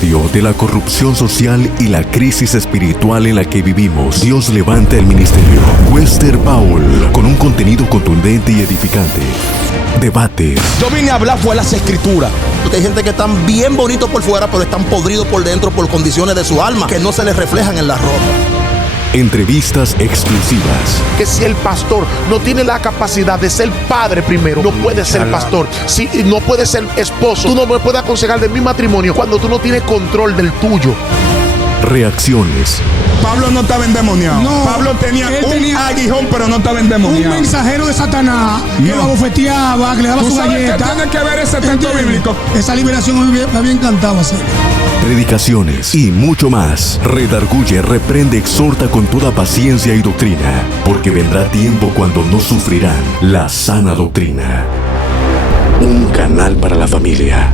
medio de la corrupción social y la crisis espiritual en la que vivimos, Dios levanta el ministerio Wester Powell con un contenido contundente y edificante. Debates. Yo vine a hablar fue las escrituras. Porque hay gente que están bien bonitos por fuera, pero están podridos por dentro por condiciones de su alma que no se les reflejan en la ropa. Entrevistas exclusivas. Que si el pastor no tiene la capacidad de ser padre primero, no puede ser pastor. Si no puede ser esposo, tú no me puedes aconsejar de mi matrimonio cuando tú no tienes control del tuyo. Reacciones. Pablo no estaba endemoniado. No, Pablo tenía un aguijón, pero no estaba endemoniado. Un mensajero de Satanás que lo abofeteaba, que le daba su galleta. ¿Qué tiene que ver ese texto bíblico? Esa liberación me había encantado hacer. Predicaciones y mucho más. Redarguye, reprende, exhorta con toda paciencia y doctrina, porque vendrá tiempo cuando no sufrirán la sana doctrina. Un canal para la familia.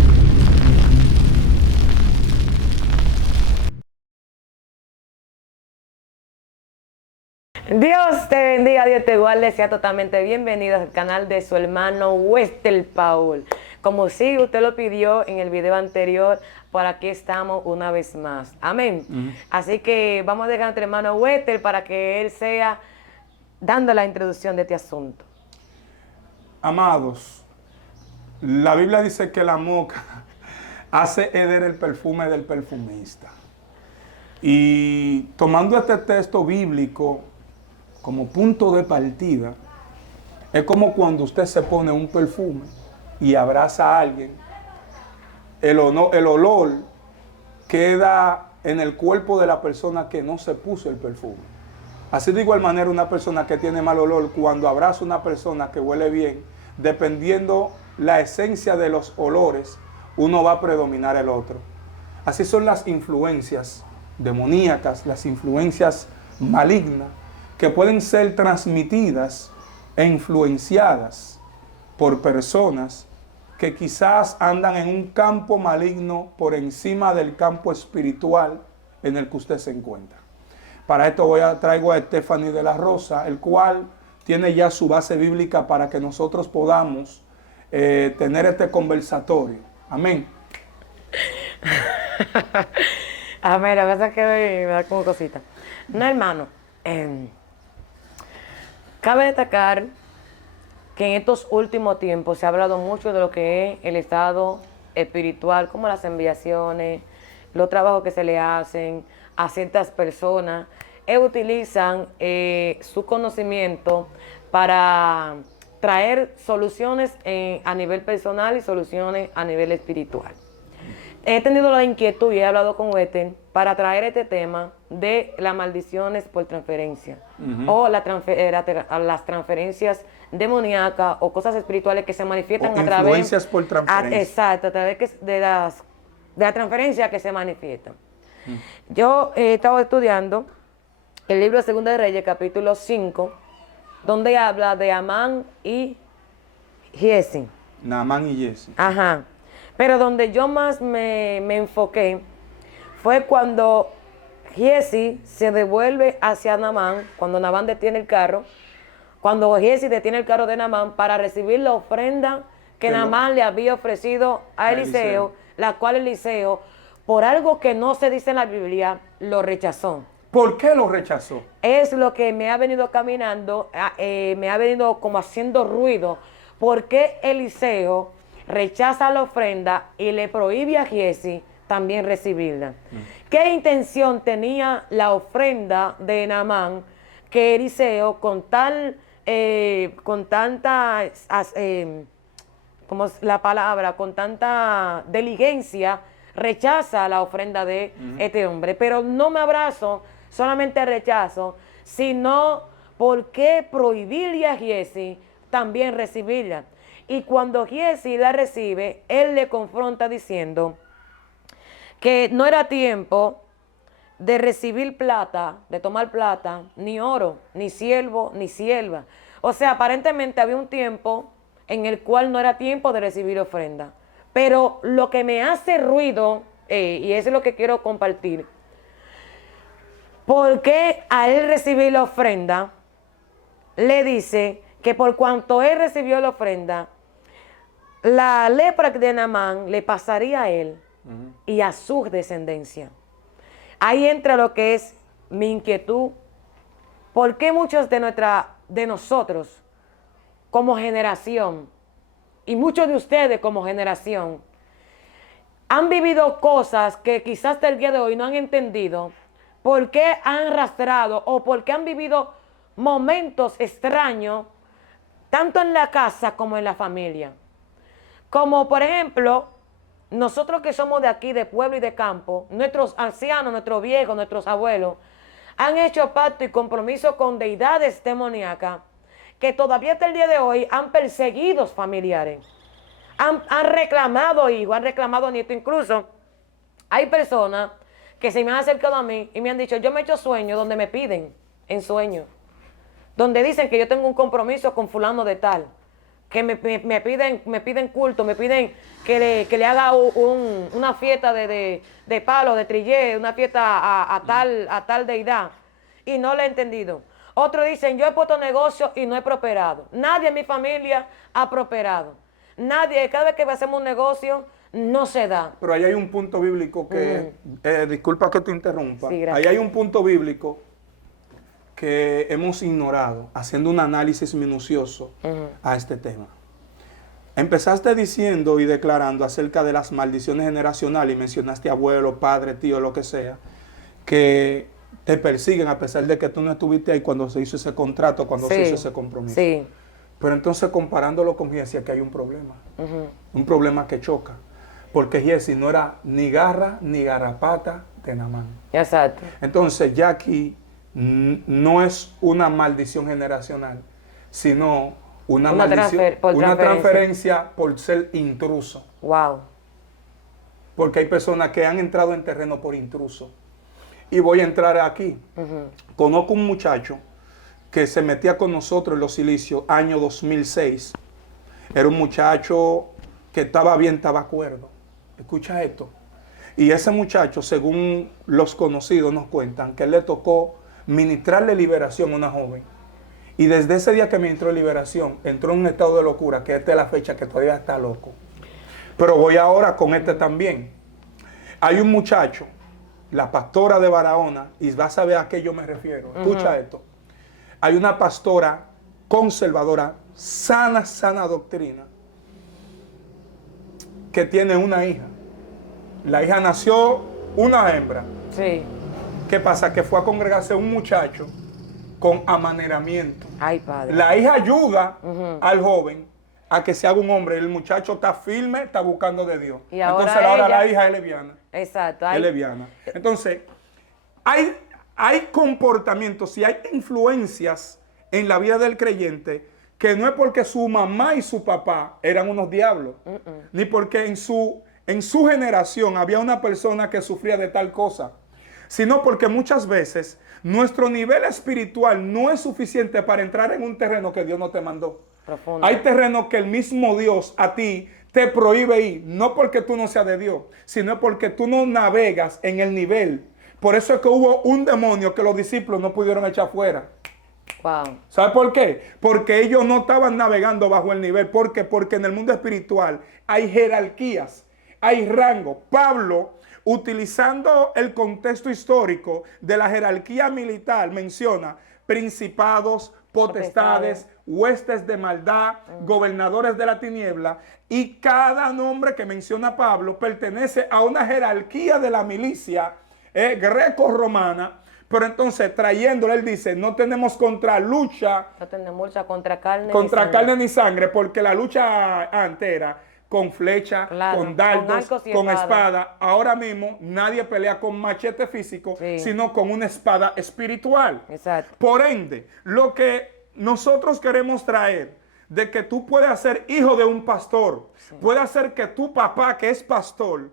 Dios te bendiga, Dios te guarde, sea totalmente bienvenido al canal de su hermano Wester Powell. Como sí, usted lo pidió en el video anterior, por aquí estamos una vez más. Amén. Así que vamos a dejar a nuestro hermano Wester para que él sea dando la introducción de este asunto. Amados, la Biblia dice que la moca hace heder el perfume del perfumista. Y tomando este texto bíblico como punto de partida, es como cuando usted se pone un perfume y abraza a alguien, el olor queda en el cuerpo de la persona que no se puso el perfume. Así de igual manera, una persona que tiene mal olor, cuando abraza a una persona que huele bien, dependiendo la esencia de los olores, uno va a predominar el otro. Así son las influencias demoníacas, las influencias malignas, que pueden ser transmitidas e influenciadas por personas que quizás andan en un campo maligno por encima del campo espiritual en el que usted se encuentra. Para esto traigo a Stephanie de la Rosa, el cual tiene ya su base bíblica para que nosotros podamos tener este conversatorio. Amén. Amén, a veces que me da como cosita. No, hermano. Cabe destacar que en estos últimos tiempos se ha hablado mucho de lo que es el estado espiritual, como las enviaciones, los trabajos que se le hacen a ciertas personas. Utilizan su conocimiento para traer soluciones a nivel personal y soluciones a nivel espiritual. He tenido la inquietud y he hablado con Wester para traer este tema de las maldiciones por transferencia o las transferencias demoníacas o cosas espirituales que se manifiestan a través... Influencias por transferencia. Exacto, a través de las transferencias que se manifiestan. Yo he estado estudiando el libro de Segunda de Reyes, capítulo 5, donde habla de Amán y Giesi. Naamán y Giesi. Ajá. Pero donde yo más me enfoqué fue cuando Giesi se devuelve hacia Naamán, cuando Naamán detiene el carro, cuando Giesi detiene el carro de Naamán para recibir la ofrenda que Naamán le había ofrecido a Eliseo, la cual Eliseo, por algo que no se dice en la Biblia, lo rechazó. ¿Por qué lo rechazó? Es lo que me ha venido caminando, me ha venido como haciendo ruido. ¿Por qué Eliseo rechaza la ofrenda y le prohíbe a Giesi también recibirla? ¿Qué intención tenía la ofrenda de Naamán que Eliseo con tanta, ¿cómo es la palabra? Con tanta diligencia rechaza la ofrenda de este hombre? Pero no me abrazo solamente rechazo, sino por qué prohibirle a Giesi también recibirla. Y cuando Giesi la recibe, él le confronta diciendo que no era tiempo de recibir plata, de tomar plata, ni oro, ni siervo, ni sierva. O sea, aparentemente había un tiempo en el cual no era tiempo de recibir ofrenda. Pero lo que me hace ruido, y eso es lo que quiero compartir, porque a él recibir la ofrenda, le dice que por cuanto él recibió la ofrenda, la lepra de Naamán le pasaría a él y a su descendencia. Ahí entra lo que es mi inquietud. ¿Por qué muchos de nosotros como generación y muchos de ustedes como generación han vivido cosas que quizás hasta el día de hoy no han entendido? ¿Por qué han arrastrado o por qué han vivido momentos extraños tanto en la casa como en la familia? Como por ejemplo, nosotros que somos de aquí, de pueblo y de campo, nuestros ancianos, nuestros viejos, nuestros abuelos, han hecho pacto y compromiso con deidades demoníacas que todavía hasta el día de hoy han perseguido familiares, han reclamado hijos, han reclamado nietos. Incluso hay personas que se me han acercado a mí y me han dicho, yo me he hecho sueños donde me piden, en sueños, donde dicen que yo tengo un compromiso con fulano de tal, que me piden culto, me piden que le haga una fiesta de palo, de trillé, una fiesta a tal deidad, y no le he entendido. Otros dicen, yo he puesto negocio y no he prosperado. Nadie en mi familia ha prosperado. Nadie, cada vez que hacemos un negocio, no se da. Pero ahí hay un punto bíblico que, disculpa que te interrumpa, Sí, ahí hay un punto bíblico que hemos ignorado, haciendo un análisis minucioso a este tema. Empezaste diciendo y declarando acerca de las maldiciones generacionales y mencionaste abuelo, padre, tío, lo que sea, que te persiguen a pesar de que tú no estuviste ahí cuando se hizo ese contrato, cuando se hizo ese compromiso. Sí. Pero entonces comparándolo con Giesi, que hay un problema, un problema que choca. Porque Giesi no era ni garra ni garrapata de Naamán. Exacto. Entonces ya aquí no es una maldición generacional, sino una transferencia por ser intruso. Wow. Porque hay personas que han entrado en terreno por intruso. Y voy a entrar aquí. Conozco un muchacho que se metía con nosotros en Los Cilicios, año 2006. Era un muchacho que estaba bien, estaba cuerdo. Escucha esto. Y ese muchacho, según los conocidos nos cuentan, que él le tocó ministrarle liberación a una joven. Y desde ese día que ministró liberación, entró en un estado de locura, que esta es la fecha que todavía está loco. Pero voy ahora con este también. Hay un muchacho, la pastora de Barahona, y vas a ver a qué yo me refiero. Escucha esto. Hay una pastora conservadora, sana doctrina, que tiene una hija. La hija nació una hembra. Sí. ¿Qué pasa? Que fue a congregarse un muchacho con amaneramiento. Ay, padre. La hija ayuda al joven a que se haga un hombre. El muchacho está firme, está buscando de Dios. Y ahora entonces ahora ella... la hija es lesbiana. Exacto. Es lesbiana. Entonces, hay comportamientos y hay influencias en la vida del creyente que no es porque su mamá y su papá eran unos diablos, ni porque en su generación había una persona que sufría de tal cosa, sino porque muchas veces nuestro nivel espiritual no es suficiente para entrar en un terreno que Dios no te mandó. Profundo. Hay terrenos que el mismo Dios a ti te prohíbe ir, no porque tú no seas de Dios, sino porque tú no navegas en el nivel. Por eso es que hubo un demonio que los discípulos no pudieron echar fuera. Wow. ¿Sabe por qué? Porque ellos no estaban navegando bajo el nivel. ¿Por qué? Porque en el mundo espiritual hay jerarquías, hay rango. Pablo, utilizando el contexto histórico de la jerarquía militar, menciona principados, potestades, huestes de maldad, gobernadores de la tiniebla, y cada nombre que menciona Pablo pertenece a una jerarquía de la milicia greco-romana. Pero entonces trayéndole, él dice, no tenemos lucha contra carne ni sangre, porque la lucha antes era con flecha, claro, con dardos, con espada. Ahora mismo nadie pelea con machete físico, sino con una espada espiritual. Exacto. Por ende, lo que nosotros queremos traer, de que tú puedas ser hijo de un pastor, puede ser que tu papá, que es pastor,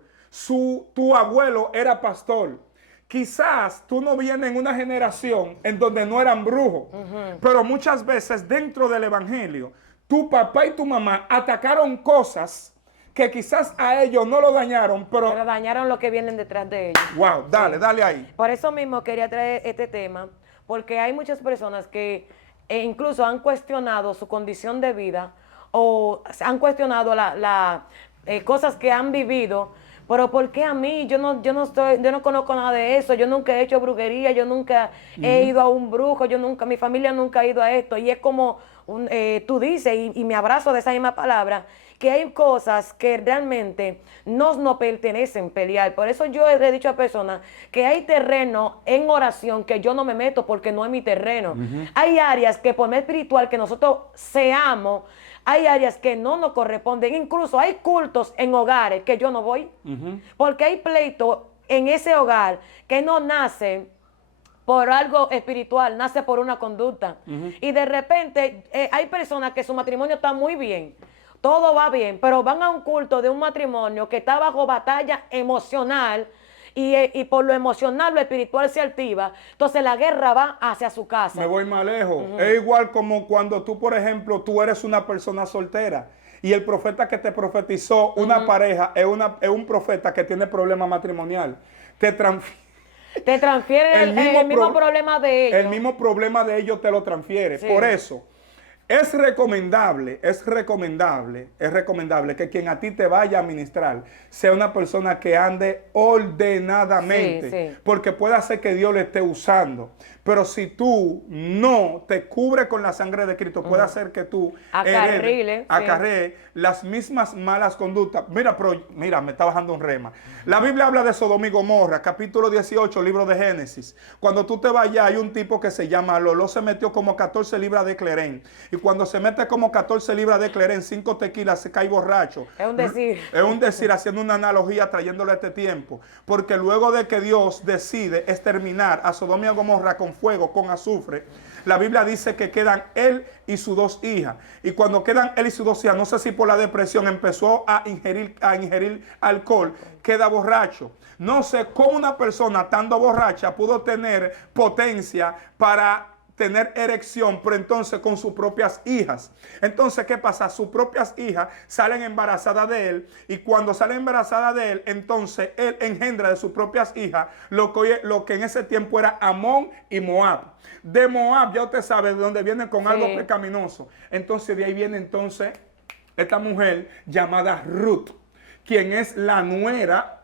tu abuelo era pastor. Quizás tú no vienes en una generación en donde no eran brujos, pero muchas veces dentro del evangelio, tu papá y tu mamá atacaron cosas que quizás a ellos no lo dañaron, pero dañaron lo que vienen detrás de ellos. Wow, dale ahí. Por eso mismo quería traer este tema, porque hay muchas personas que incluso han cuestionado su condición de vida o han cuestionado las cosas que han vivido, pero ¿por qué a mí? Yo no conozco nada de eso, yo nunca he hecho brujería, yo nunca he ido a un brujo, mi familia nunca ha ido a esto. Y es como tú dices, y me abrazo de esa misma palabra, que hay cosas que realmente nos pertenecen pelear. Por eso yo he dicho a personas que hay terreno en oración que yo no me meto porque no es mi terreno. Hay áreas que por más espiritual que nosotros seamos, hay áreas que no nos corresponden. Incluso hay cultos en hogares que yo no voy. Porque hay pleitos en ese hogar que no nace por algo espiritual, nace por una conducta. Y de repente hay personas que su matrimonio está muy bien, todo va bien, pero van a un culto de un matrimonio que está bajo batalla emocional y por lo emocional, lo espiritual se activa. Entonces la guerra va hacia su casa. Me voy más lejos. Es igual como cuando tú, por ejemplo, tú eres una persona soltera y el profeta que te profetizó una pareja es un profeta que tiene problema matrimonial. Te transfiere el mismo problema de ellos. El mismo problema de ellos te lo transfiere. Sí. Por eso, es recomendable que quien a ti te vaya a ministrar sea una persona que ande ordenadamente, porque puede hacer que Dios le esté usando. Pero si tú no te cubres con la sangre de Cristo, puede hacer que tú acarrees las mismas malas conductas. Mira, me está bajando un rema. La Biblia habla de Sodoma y Gomorra, capítulo 18, libro de Génesis. Cuando tú te vayas, hay un tipo que se llama Lolo, se metió como 14 libras de clerén. Y cuando se mete como 14 libras de clerén, 5 tequilas, se cae borracho. Es un decir. Es un decir, haciendo una analogía, trayéndole a este tiempo. Porque luego de que Dios decide exterminar a Sodoma y a Gomorra con fuego, con azufre, la Biblia dice que quedan él y sus 2 hijas. Y cuando quedan él y sus 2 hijas, no sé si por la depresión empezó a ingerir alcohol, queda borracho. No sé cómo una persona estando borracha pudo tener potencia para tener erección, pero entonces con sus propias hijas. Entonces, ¿qué pasa? Sus propias hijas salen embarazadas de él, y cuando salen embarazadas de él, entonces él engendra de sus propias hijas lo que en ese tiempo era Amón y Moab. De Moab, ya usted sabe de dónde viene con algo pecaminoso. Entonces, de ahí viene entonces esta mujer llamada Ruth, quien es la nuera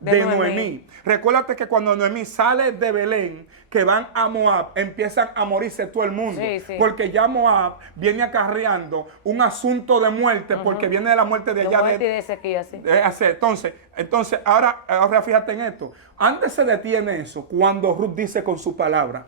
de Noemí. Recuérdate que cuando Noemí sale de Belén, que van a Moab, empiezan a morirse todo el mundo. Porque ya Moab viene acarreando un asunto de muerte, porque viene de la muerte de allá de Ezequiel, Entonces, ahora fíjate en esto. Antes se detiene eso, cuando Ruth dice con su palabra,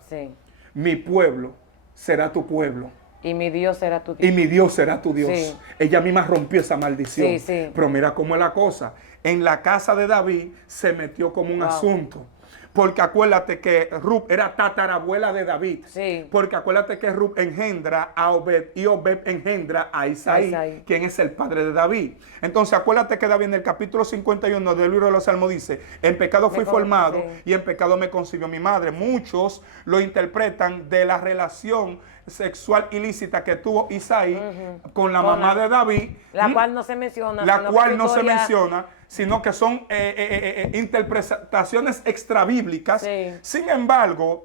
mi pueblo será tu pueblo. Y mi Dios será tu Dios. Y mi Dios será tu Dios. Ella misma rompió esa maldición. Pero mira cómo es la cosa. En la casa de David se metió como un asunto. Porque acuérdate que Ruth era tatarabuela de David. Porque acuérdate que Ruth engendra a Obed y Obed engendra a Isaí, quien es el padre de David. Entonces acuérdate que David en el capítulo 51 del libro de los Salmos dice, en pecado fui formado y en pecado me concibió mi madre. Muchos lo interpretan de la relación sexual ilícita que tuvo Isaí con la mamá de David. La cual no se menciona. Sino que son interpretaciones extrabíblicas. Sin embargo,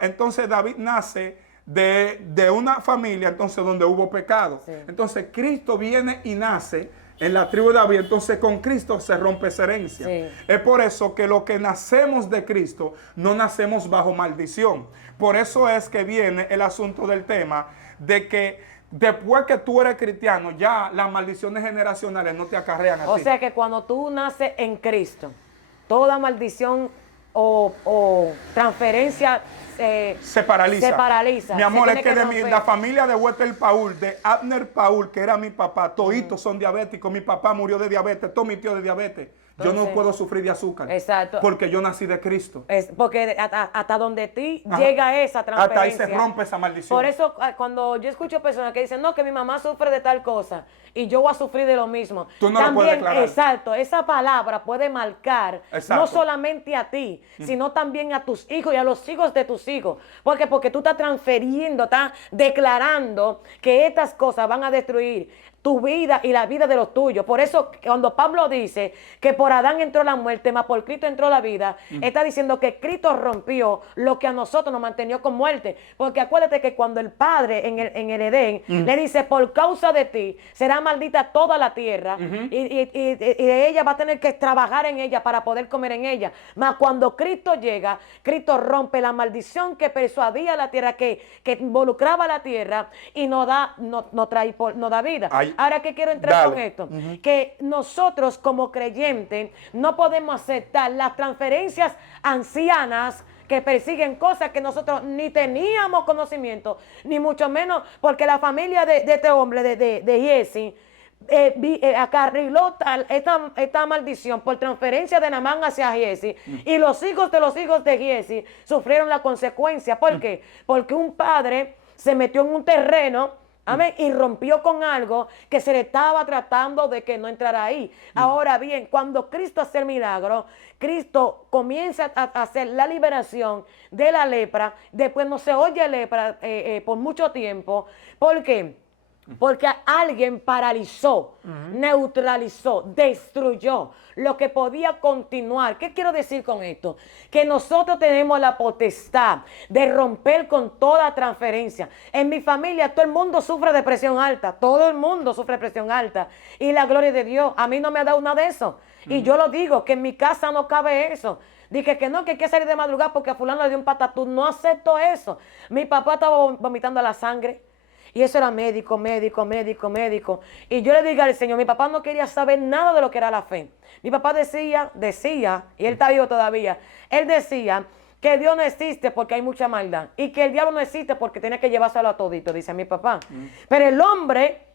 entonces David nace de una familia entonces donde hubo pecado. Entonces Cristo viene y nace en la tribu de David, entonces con Cristo se rompe esa herencia. Es por eso que lo que nacemos de Cristo, no nacemos bajo maldición. Por eso es que viene el asunto del tema de que después que tú eres cristiano, ya las maldiciones generacionales no te acarrean a ti. O sea que cuando tú naces en Cristo, toda maldición o transferencia se paraliza. Mi amor, es que de la familia de Wether Paul, de Abner Paul, que era mi papá, toditos son diabéticos. Mi papá murió de diabetes, todo mi tío de diabetes. Entonces, yo no puedo sufrir de azúcar. Exacto. Porque yo nací de Cristo. Porque hasta donde ti llega esa transferencia. Hasta ahí se rompe esa maldición. Por eso cuando yo escucho personas que dicen, no, que mi mamá sufre de tal cosa y yo voy a sufrir de lo mismo. Tú no lo puedes declarar. Exacto. Esa palabra puede marcar no solamente a ti, sino también a tus hijos y a los hijos de tus hijos. Porque tú estás transfiriendo, estás declarando que estas cosas van a destruir tu vida y la vida de los tuyos. Por eso cuando Pablo dice que por Adán entró la muerte, mas por Cristo entró la vida, está diciendo que Cristo rompió lo que a nosotros nos mantenió con muerte. Porque acuérdate que cuando el Padre en el Edén le dice, por causa de ti será maldita toda la tierra, y ella va a tener que trabajar en ella para poder comer en ella. Mas cuando Cristo llega, Cristo rompe la maldición que persuadía a la tierra, que involucraba a la tierra, y no da vida. Ahora que quiero entrar con esto, que nosotros como creyentes no podemos aceptar las transferencias ancianas que persiguen cosas que nosotros ni teníamos conocimiento, ni mucho menos, porque la familia de este hombre, de Giesi, acarriló esta maldición por transferencia de Naamán hacia Giesi, y los hijos de Giesi sufrieron la consecuencia. ¿Por qué? Porque un padre se metió en un terreno, amén, y rompió con algo que se le estaba tratando de que no entrara ahí. Ahora bien, cuando Cristo hace el milagro, Cristo comienza a hacer la liberación de la lepra. Después no se oye lepra por mucho tiempo. ¿Por qué? Porque alguien paralizó, neutralizó, destruyó lo que podía continuar. ¿Qué quiero decir con esto? Que nosotros tenemos la potestad de romper con toda transferencia. En mi familia todo el mundo sufre de presión alta, todo el mundo sufre de presión alta. Y la gloria de Dios, a mí no me ha dado nada de eso. Y yo lo digo, que en mi casa no cabe eso. Dije que no, que hay que salir de madrugada porque a fulano le dio un patatú. No acepto eso. Mi papá estaba vomitando la sangre. Y eso era médico. Y yo le dije al Señor, mi papá no quería saber nada de lo que era la fe. Mi papá decía, y él está vivo todavía, él decía que Dios no existe porque hay mucha maldad, y que el diablo no existe porque tiene que llevárselo a todito, dice mi papá. Pero el hombre,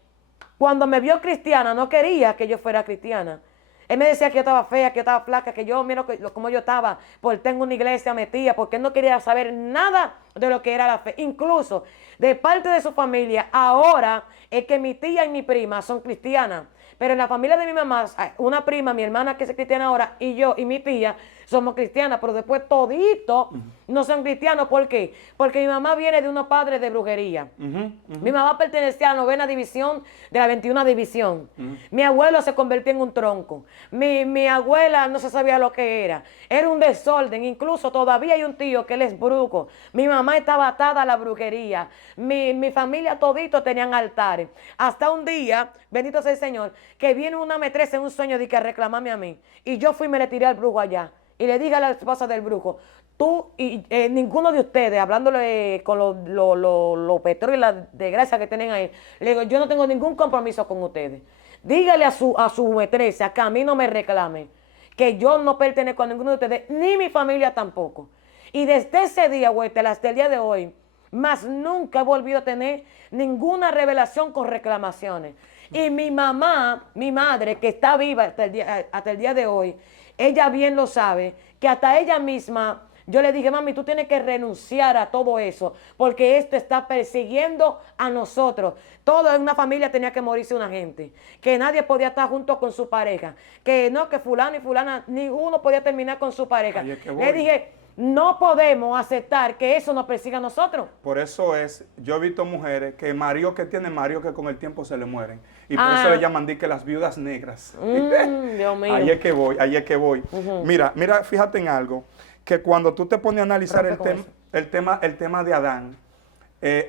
cuando me vio cristiana, no quería que yo fuera cristiana. Él me decía que yo estaba fea, que yo estaba flaca, que yo, mira cómo yo estaba, porque tengo una iglesia metida, porque él no quería saber nada de lo que era la fe. Incluso de parte de su familia, ahora es que mi tía y mi prima son cristianas. Pero en la familia de mi mamá, una prima, mi hermana que es cristiana ahora, y yo y mi tía somos cristianas, pero después toditos no son cristianos. ¿Por qué? Porque mi mamá viene de unos padres de brujería. Mi mamá pertenecía a la 9ª división de la 21ª división. Mi abuelo se convirtió en un tronco. Mi abuela no se sabía lo que era. Era un desorden. Incluso todavía hay un tío que él es brujo. Mi mamá estaba atada a la brujería. Mi familia todito tenían altares. Hasta un día, bendito sea el Señor, que viene una metresa en un sueño de que a reclamarme a mí. Y yo fui y me le tiré al brujo allá. Y le dije a la esposa del brujo, tú y ninguno de ustedes, hablándole con los petróleos y la desgracia que tienen ahí, le digo, yo no tengo ningún compromiso con ustedes. Dígale a su metresa que a mí no me reclame, que yo no pertenezco a ninguno de ustedes, ni mi familia tampoco. Y desde ese día, Huerta, hasta el día de hoy, más nunca he volvido a tener ninguna revelación con reclamaciones. Y mi mamá, mi madre, que está viva hasta el día de hoy, ella bien lo sabe, que hasta ella misma, yo le dije, mami, tú tienes que renunciar a todo eso, porque esto está persiguiendo a nosotros. Toda una familia tenía que morirse una gente, que nadie podía estar junto con su pareja, que no, que fulano y fulana, ninguno podía terminar con su pareja. Le dije, no podemos aceptar que eso nos persiga a nosotros. Por eso yo he visto mujeres que maridos que tienen maridos que con el tiempo se le mueren. Y por eso le llaman que las viudas negras. Dios mío. Ahí es que voy. Mira, fíjate en algo, que cuando tú te pones a analizar el tema de Adán,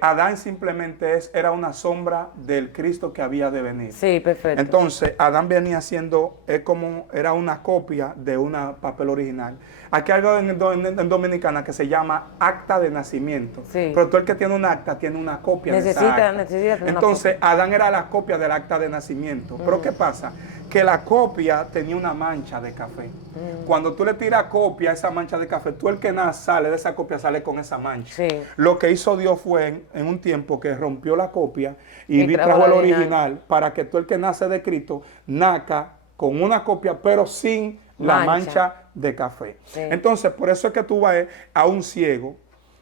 Adán simplemente era una sombra del Cristo que había de venir. Sí, perfecto. Entonces, Adán venía siendo, era una copia de un papel original. Aquí hay algo en Dominicana que se llama acta de nacimiento. Sí. Pero todo el que tiene un acta tiene una copia de esa acta. Entonces, Adán era la copia del acta de nacimiento. Pero ¿qué pasa? Que la copia tenía una mancha de café. Cuando tú le tiras copia a esa mancha de café, tú el que sale de esa copia sale con esa mancha. Sí. Lo que hizo Dios fue en un tiempo que rompió la copia y trajo el original para que tú el que nace de Cristo nazca con una copia pero sin la mancha de café. Sí. Entonces, por eso es que tú vas a un ciego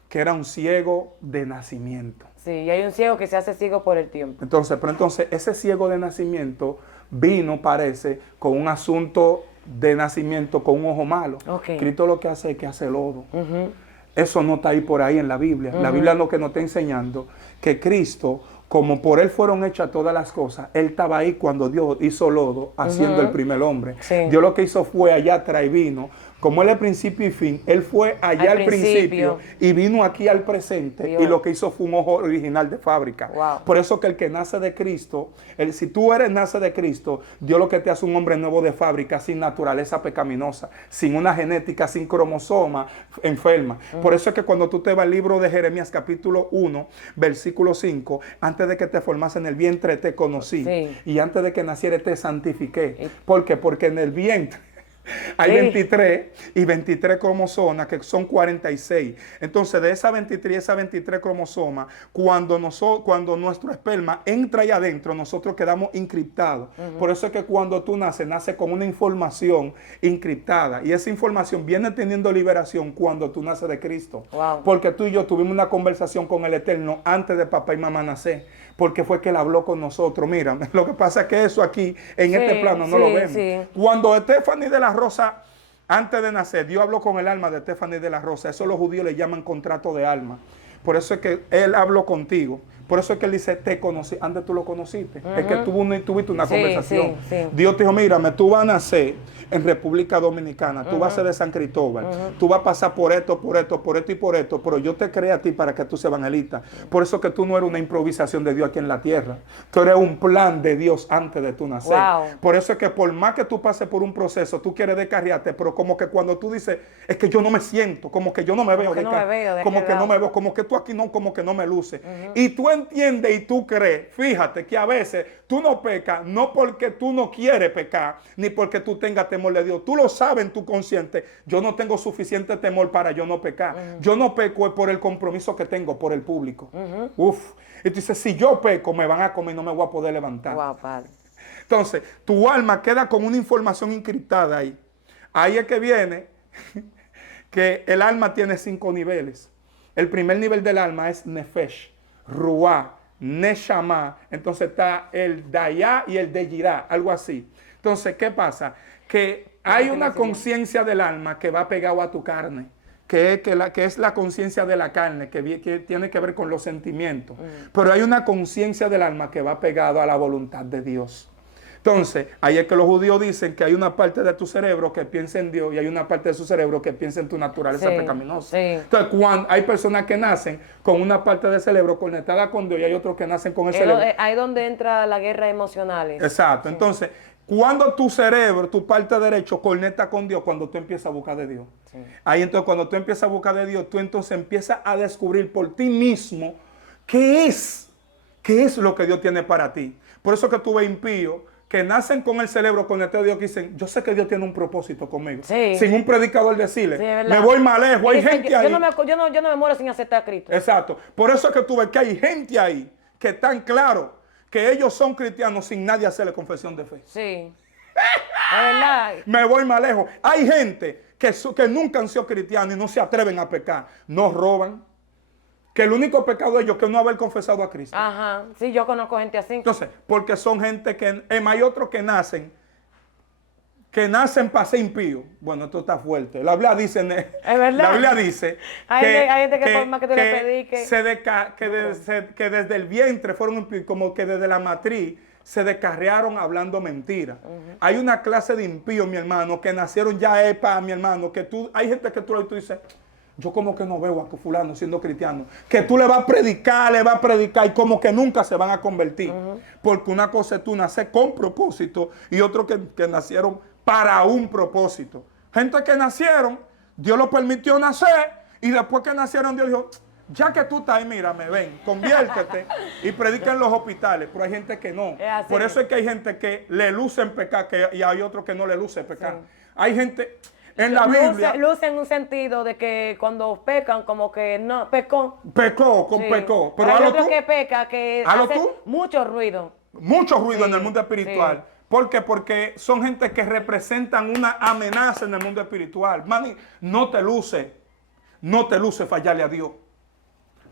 que era un ciego de nacimiento. Sí, y hay un ciego que se hace ciego por el tiempo. Entonces, ese ciego de nacimiento vino, parece, con un asunto de nacimiento con un ojo malo. Okay. Cristo lo que hace es que hace lodo. Eso no está ahí por ahí en la Biblia. La Biblia lo que nos está enseñando que Cristo como por él fueron hechas todas las cosas, él estaba ahí cuando Dios hizo lodo, haciendo el primer hombre. Sí. Dios lo que hizo fue allá traer vino. Como él es principio y fin, él fue allá al principio y vino aquí al presente. Dios. Y lo que hizo fue un ojo original de fábrica. Wow. Por eso que el que nace de Cristo, si tú nace de Cristo, Dios lo que te hace un hombre nuevo de fábrica, sin naturaleza pecaminosa, sin una genética, sin cromosoma enferma. Por eso es que cuando tú te vas al libro de Jeremías capítulo 1, versículo 5, antes de que te formas en el vientre te conocí. Sí. Y antes de que naciera te santifiqué. ¿Por qué? Porque en el vientre hay Sí. 23 y 23 cromosomas, que son 46. Entonces, de esas 23 y esas 23 cromosomas, cuando nuestro esperma entra ahí adentro, nosotros quedamos encriptados. Por eso es que cuando tú naces con una información encriptada. Y esa información viene teniendo liberación cuando tú naces de Cristo. Wow. Porque tú y yo tuvimos una conversación con el Eterno antes de papá y mamá nacer. Porque fue que él habló con nosotros. Mira, lo que pasa es que eso aquí, en este plano, no lo vemos. Sí. Cuando Stephanie de la Rosa, antes de nacer, Dios habló con el alma de Stephanie de la Rosa. Eso los judíos le llaman contrato de alma. Por eso es que él habló contigo. Por eso es que él dice, te conocí. Antes tú lo conociste. Es que tuviste una conversación. Sí. Dios te dijo, mírame, tú vas a nacer en República Dominicana. Tú vas a ser de San Cristóbal. Tú vas a pasar por esto y por esto. Pero yo te creé a ti para que tú seas evangelista. Por eso que tú no eres una improvisación de Dios aquí en la tierra. Tú eres un plan de Dios antes de tu nacer. Wow. Por eso es que por más que tú pases por un proceso, tú quieres descarriarte, pero como que cuando tú dices, es que yo no me siento, como que yo no me veo, como que no me veo, como que tú aquí no, como que no me luce. Y tú entiendes y tú crees, fíjate que a veces tú no pecas, no porque tú no quieres pecar, ni porque tú tengas temor de Dios. Tú lo sabes en tu consciente, yo no tengo suficiente temor para yo no pecar. Yo no peco por el compromiso que tengo por el público. Y tú dices, si yo peco, me van a comer y no me voy a poder levantar. Wow, padre. Entonces, tu alma queda con una información encriptada ahí. Ahí es que viene que el alma tiene 5 niveles. El primer nivel del alma es Nefesh, Ruah, Neshama. Entonces está el Dayá y el Deyirá, algo así. Entonces, ¿qué pasa? Que hay una conciencia del alma que va pegado a tu carne. Que es la conciencia de la carne, que tiene que ver con los sentimientos. Pero hay una conciencia del alma que va pegado a la voluntad de Dios. Entonces, ahí es que los judíos dicen que hay una parte de tu cerebro que piensa en Dios y hay una parte de su cerebro que piensa en tu naturaleza pecaminosa. Entonces, cuando hay personas que nacen con una parte del cerebro conectada con Dios y hay otros que nacen con el cerebro. Ahí es donde entra la guerra emocional. Exacto. Entonces, cuando tu cerebro, tu parte derecha conecta con Dios, cuando tú empiezas a buscar de Dios. Ahí entonces, cuando tú empiezas a buscar de Dios, tú entonces empiezas a descubrir por ti mismo qué es lo que Dios tiene para ti. Por eso que tú ves impíos que nacen con el cerebro conectado a Dios, que dicen, yo sé que Dios tiene un propósito conmigo. Sin un predicador decirle, me voy más lejos. Hay gente ahí. Yo no me muero sin aceptar a Cristo. Exacto. Por eso es que tú ves que hay gente ahí que están claros que ellos son cristianos sin nadie hacerle confesión de fe. Sí. Es verdad. Me voy más lejos. Hay gente que nunca han sido cristianos y no se atreven a pecar. No roban. Que el único pecado de ellos es que no haber confesado a Cristo. Ajá. Sí, yo conozco gente así. Entonces, porque son gente que... hay otros que nacen para ser impíos. Bueno, esto está fuerte. La Biblia dice... Es verdad. La Biblia dice... Hay gente que por más que tú le prediques... que desde el vientre fueron impíos, como que desde la matriz se descarriaron hablando mentiras. Hay una clase de impíos, mi hermano, que nacieron ya mi hermano, que hay gente que tú dices... Yo como que no veo a fulano siendo cristiano. Que tú le vas a predicar y como que nunca se van a convertir. Porque una cosa es tú nacer con propósito y otro que nacieron para un propósito. Gente que nacieron, Dios lo permitió nacer y después que nacieron Dios dijo, ya que tú estás ahí, mírame, ven, conviértete y predica en los hospitales. Pero hay gente que no. Por eso es que hay gente que le luce en pecar y hay otros que no le luce pecar. Hay gente... En la Biblia. Luce en un sentido de que cuando pecan, como que no, pecó. Pecó. Pero hay otro que peca, que hace mucho ruido. Mucho ruido en el mundo espiritual. ¿Por qué? Porque son gente que representan una amenaza en el mundo espiritual. Mani, no te luce fallarle a Dios.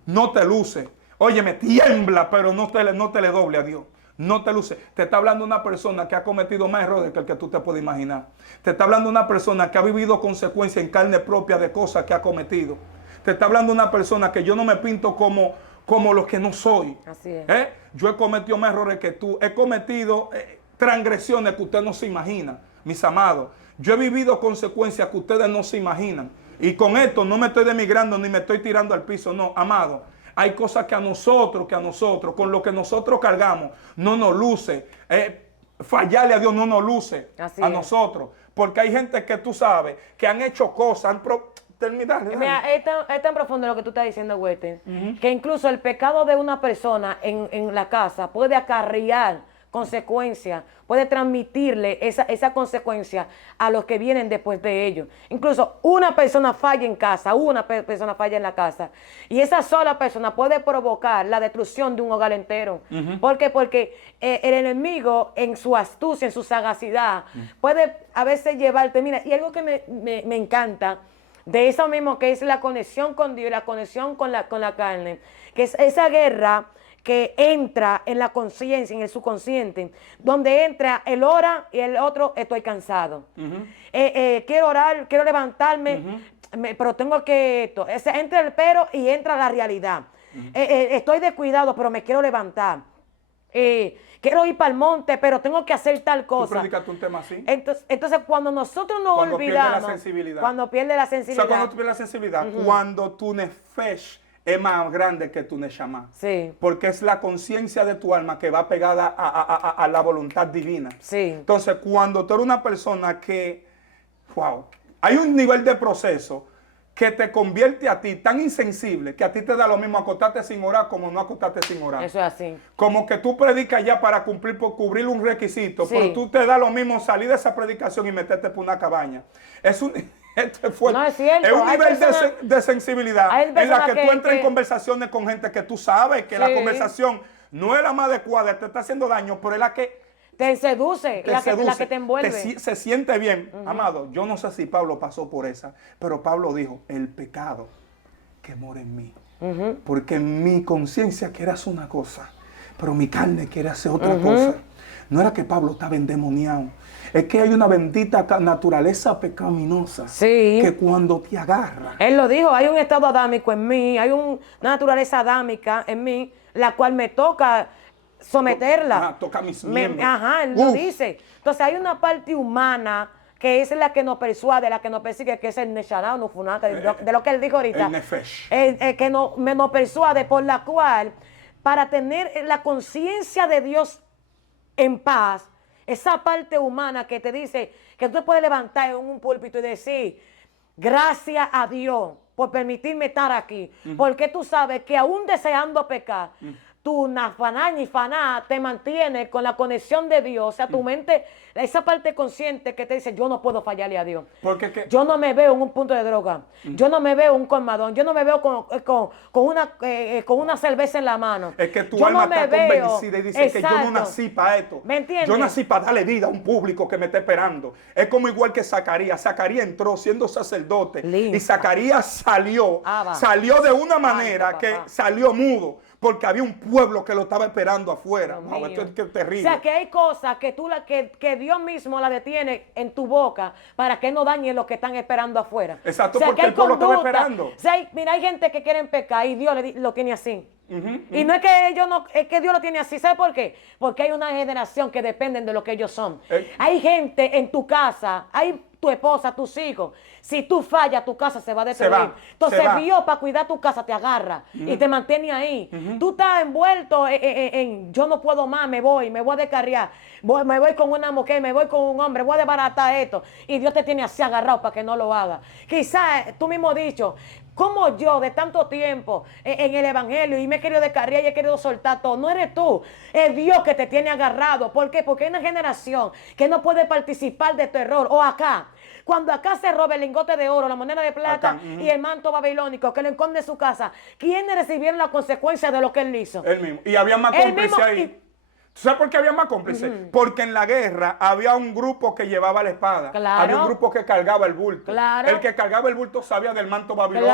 No te luce. Óyeme, tiembla, pero no te le doble a Dios. No te luce. Te está hablando una persona que ha cometido más errores que el que tú te puedes imaginar. Te está hablando una persona que ha vivido consecuencias en carne propia de cosas que ha cometido. Te está hablando una persona que yo no me pinto como lo que no soy. Así es. yo he cometido más errores que tú, he cometido transgresiones que usted no se imagina, mis amados. Yo he vivido consecuencias que ustedes no se imaginan. Y con esto no me estoy demigrando ni me estoy tirando al piso, no, amado. Hay cosas que a nosotros, con lo que nosotros cargamos, no nos luce. Fallarle a Dios no nos luce a nosotros. Porque hay gente que tú sabes que han hecho cosas, Mira, es tan profundo lo que tú estás diciendo, Wester, que incluso el pecado de una persona en la casa puede acarrear consecuencias, puede transmitirle esa consecuencia a los que vienen después de ellos. Incluso una persona falla en casa, una persona falla en la casa, y esa sola persona puede provocar la destrucción de un hogar entero. ¿Por qué? Porque el enemigo, en su astucia, en su sagacidad, puede a veces llevarte, mira, y algo que me encanta, de eso mismo que es la conexión con Dios, la conexión con la carne, que es esa guerra que entra en la conciencia, en el subconsciente, donde entra el ora y el otro, estoy cansado. Quiero orar, quiero levantarme, pero tengo que esto. Entra el pero y entra la realidad. Estoy descuidado, pero me quiero levantar. Quiero ir para el monte, pero tengo que hacer tal cosa. ¿Tú predicaste un tema así? Entonces cuando nosotros nos olvidamos, pierde la sensibilidad. Cuando pierde la sensibilidad. O sea, cuando tú pierdes la sensibilidad, cuando tu nefesh es más grande que tu neshama. Sí. Porque es la conciencia de tu alma que va pegada a la voluntad divina. Sí. Entonces, cuando tú eres una persona que, wow, hay un nivel de proceso que te convierte a ti tan insensible que a ti te da lo mismo acostarte sin orar como no acostarte sin orar. Eso es así. Como que tú predicas ya para cubrir un requisito, Sí. pero tú te da lo mismo salir de esa predicación y meterte por una cabaña. Es un... Esto es fuerte. No, es cierto. Es un Hay nivel personas- de sensibilidad hay en la personas que tú entras en que- conversaciones con gente que tú sabes que la Sí. conversación no es la más adecuada, te está haciendo daño, pero es la que Te seduce, te la seduce, que te envuelve. se siente bien. Amado, yo no sé si Pablo pasó por esa, pero Pablo dijo, el pecado que mora en mí. Porque mi conciencia quiere hacer una cosa, pero mi carne quiere hacer otra cosa. No era que Pablo estaba endemoniado. Es que hay una bendita naturaleza pecaminosa Sí. que cuando te agarra, Él lo dijo, hay un estado adámico en mí, hay una naturaleza adámica en mí, la cual me toca someterla. toca mis miembros. Él lo Uf. dice. Entonces hay una parte humana que es la que nos persuade, la que nos persigue, que es el Neshará, no Funaka, de lo que él dijo ahorita. el nefesh. Que nos persuade, por la cual, para tener la conciencia de Dios en paz, esa parte humana que te dice que tú te puedes levantar en un púlpito y decir, gracias a Dios por permitirme estar aquí, porque tú sabes que aún deseando pecar, tu nafaná y faná te mantiene con la conexión de Dios, o sea, tu mente, esa parte consciente que te dice, yo no puedo fallarle a Dios. Porque que- Yo no me veo en un punto de droga, yo no me veo un colmadón, yo no me veo con una cerveza en la mano. Es que tu Yo alma no está me veo. convencida y dice que yo no Exacto. nací para esto. ¿Me entiendes? Yo nací para darle vida a un público que me está esperando. Es como igual que Zacarías. Zacarías entró siendo sacerdote Lindo. y Zacarías salió Va. de una manera Ay, que papá. salió mudo porque había un pueblo que lo estaba esperando afuera. Dios Wow, mío. esto es terrible. O sea, que hay cosas que que Dios mismo la detiene en tu boca para que no dañe lo que están esperando afuera. Exacto, O sea, porque que hay el pueblo estaba conducta. esperando. O sea, mira, hay gente que quiere pecar y Dios lo tiene así. Y no es que ellos no, es que Dios lo tiene así. ¿Sabe por qué? Porque hay una generación que dependen de lo que ellos son. Hay gente en tu casa, hay tu esposa, tus hijos. Si tú fallas, tu casa se va a destruir. va, Entonces se va. Dios, para cuidar tu casa, te agarra y te mantiene ahí. Tú estás envuelto en yo no puedo más, me voy a descarriar. Me voy con una mujer, me voy con un hombre, voy a desbaratar esto. Y Dios te tiene así agarrado para que no lo haga. Quizás tú mismo has dicho, como yo de tanto tiempo en el evangelio y me he querido descarriar y he querido soltar todo. No eres tú, es Dios que te tiene agarrado. ¿Por qué? Porque hay una generación que no puede participar de tu error. O acá, cuando acá se roba el lingote de oro, la moneda de plata Acá, y el manto babilónico que lo esconde en su casa, ¿quiénes recibieron la consecuencia de lo que él hizo? Él mismo. Y había más Él cómplices mismo, ahí. ¿Tú sabes por qué había más cómplices? Porque en la guerra había un grupo que llevaba la espada. Claro. Había un grupo que cargaba el bulto. Claro. El que cargaba el bulto sabía del manto babilónico.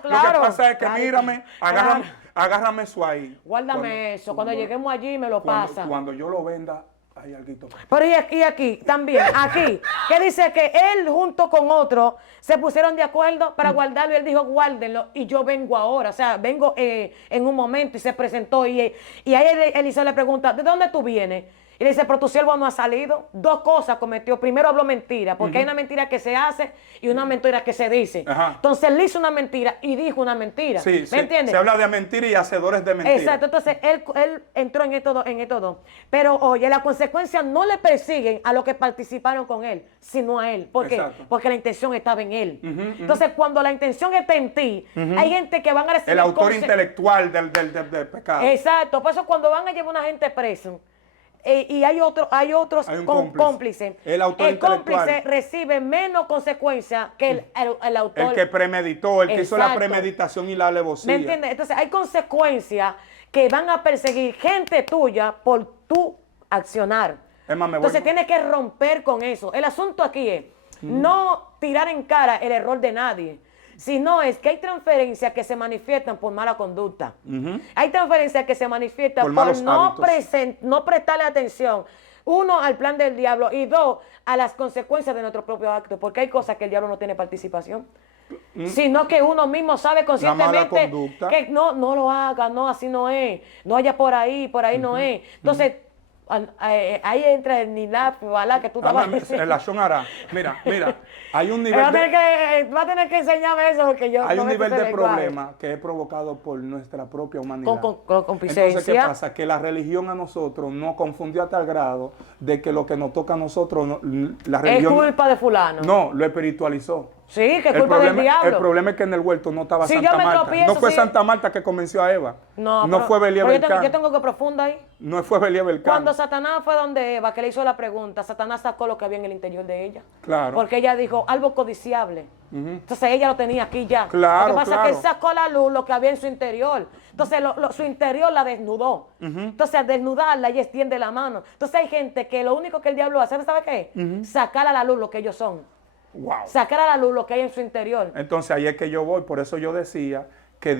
Claro, Lo que pasa es que, claro. mírame, Claro. agárrame eso ahí. Guárdame eso. Cuando lleguemos allí me lo pasa. Cuando yo lo venda, Hay alguito. Pero y aquí también, aquí, que dice que él junto con otro se pusieron de acuerdo para guardarlo y él dijo guárdenlo y yo vengo ahora, o sea, vengo en un momento y se presentó y ahí Eliseo le pregunta, ¿de dónde tú vienes? Y le dice, pero tu siervo no ha salido. Dos cosas cometió. Primero habló mentira, porque hay una mentira que se hace y una mentira que se dice. Ajá. Entonces él hizo una mentira y dijo una mentira. Sí, ¿Me entiendes? Se habla de mentira y hacedores de mentira. Exacto, entonces él entró en esto dos. Pero oye, las consecuencias no le persiguen a los que participaron con él, sino a él. ¿Por qué? Exacto. Porque la intención estaba en él. Entonces cuando la intención está en ti, hay gente que van a recibir El autor intelectual del pecado. Exacto, por eso cuando van a llevar a una gente preso, y hay otros Hay un cómplices. El autor intelectual. Cómplice recibe menos consecuencias que el autor. El que premeditó, el que hizo la Exacto. premeditación y la alevosía. ¿Me entiendes? Entonces hay consecuencias que van a perseguir gente tuya por tu accionar. Emma, Entonces tienes que romper con eso. El asunto aquí es no tirar en cara el error de nadie, sino es que hay transferencias que se manifiestan por mala conducta. Hay transferencias que se manifiestan Por por malos no prestarle atención. Uno, al plan del diablo, y dos, a las consecuencias de nuestro propio acto, porque hay cosas que el diablo no tiene participación. Sino que uno mismo sabe conscientemente conducta. que no lo haga, no, así no es, no vaya por ahí no es. Entonces, ahí entra el nilaf, ¿verdad? Que tú estabas El Ashon Hará. Mira, hay un nivel va a tener que enseñarme eso porque yo hay no un me nivel sé de el lenguaje. problema que es provocado por nuestra propia humanidad. Con Entonces, complacencia. ¿qué pasa? Que la religión a nosotros nos confundió a tal grado de que lo que nos toca a nosotros, la Es religión... culpa de fulano. No, lo espiritualizó. Sí, que es culpa del diablo. El problema es que en el huerto no estaba Si yo Santa me Marta. tropiezo, No fue sí. Santa Marta que convenció a Eva. No, fue Belial pero Belcán. yo tengo que profunda ahí. No fue Belial Belcán. Cuando Satanás fue donde Eva, que le hizo la pregunta, Satanás sacó lo que había en el interior de ella. Claro. Porque ella dijo algo codiciable. Entonces ella lo tenía aquí ya. Claro, Lo que pasa es claro. que él sacó a la luz lo que había en su interior. Entonces su interior la desnudó. Entonces al desnudarla ella extiende la mano. Entonces hay gente que lo único que el diablo hace, ¿sabe qué? Sacar a la luz lo que ellos son. Wow. Sacar a la luz lo que hay en su interior. Entonces ahí es que yo voy, por eso yo decía que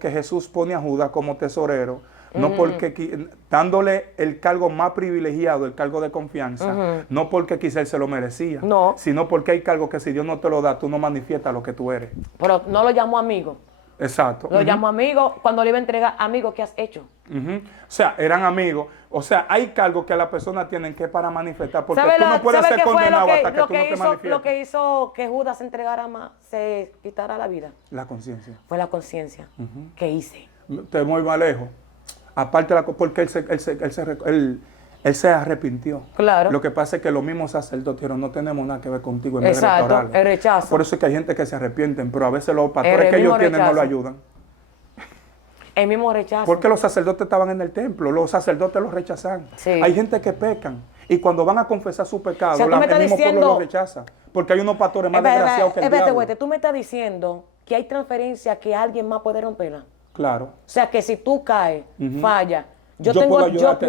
que Jesús pone a Judas como tesorero, no porque dándole el cargo más privilegiado, el cargo de confianza, no porque quizá él se lo merecía, No. sino porque hay cargos que si Dios no te lo da, tú no manifiestas lo que tú eres. Pero no lo llamó amigo. Exacto. Lo llamó amigo cuando le iba a entregar, amigo, ¿qué has hecho? O sea, eran amigos. O sea, hay cargos que las personas tienen que para manifestar, porque ¿Sabe tú no puedes ser qué fue condenado hasta que lo tú no te hizo, manifiestas. lo que hizo que Judas se entregara más, se quitara la vida? La conciencia. Fue la conciencia que hice. Te voy más lejos. Aparte, porque él se arrepintió. Claro. Lo que pasa es que los mismos sacerdotes no tenemos nada que ver contigo en vez de Exacto, restaurarlo. el rechazo. Por eso es que hay gente que se arrepienten, pero a veces los pastores El que ellos mismo tienen no lo rechazo. ayudan. El mismo rechazo. Porque los sacerdotes estaban en el templo, los sacerdotes los rechazan. Sí. Hay gente que pecan y cuando van a confesar su pecado, O sea, tú me el estás mismo diciendo- pueblo los rechaza. Porque hay unos pastores más desgraciados que el Espérate, diablo. güey, tú me estás diciendo que hay transferencias que alguien más puede romperla. Claro. O sea, que si tú caes, fallas, yo Yo puedo puedo ayudarte,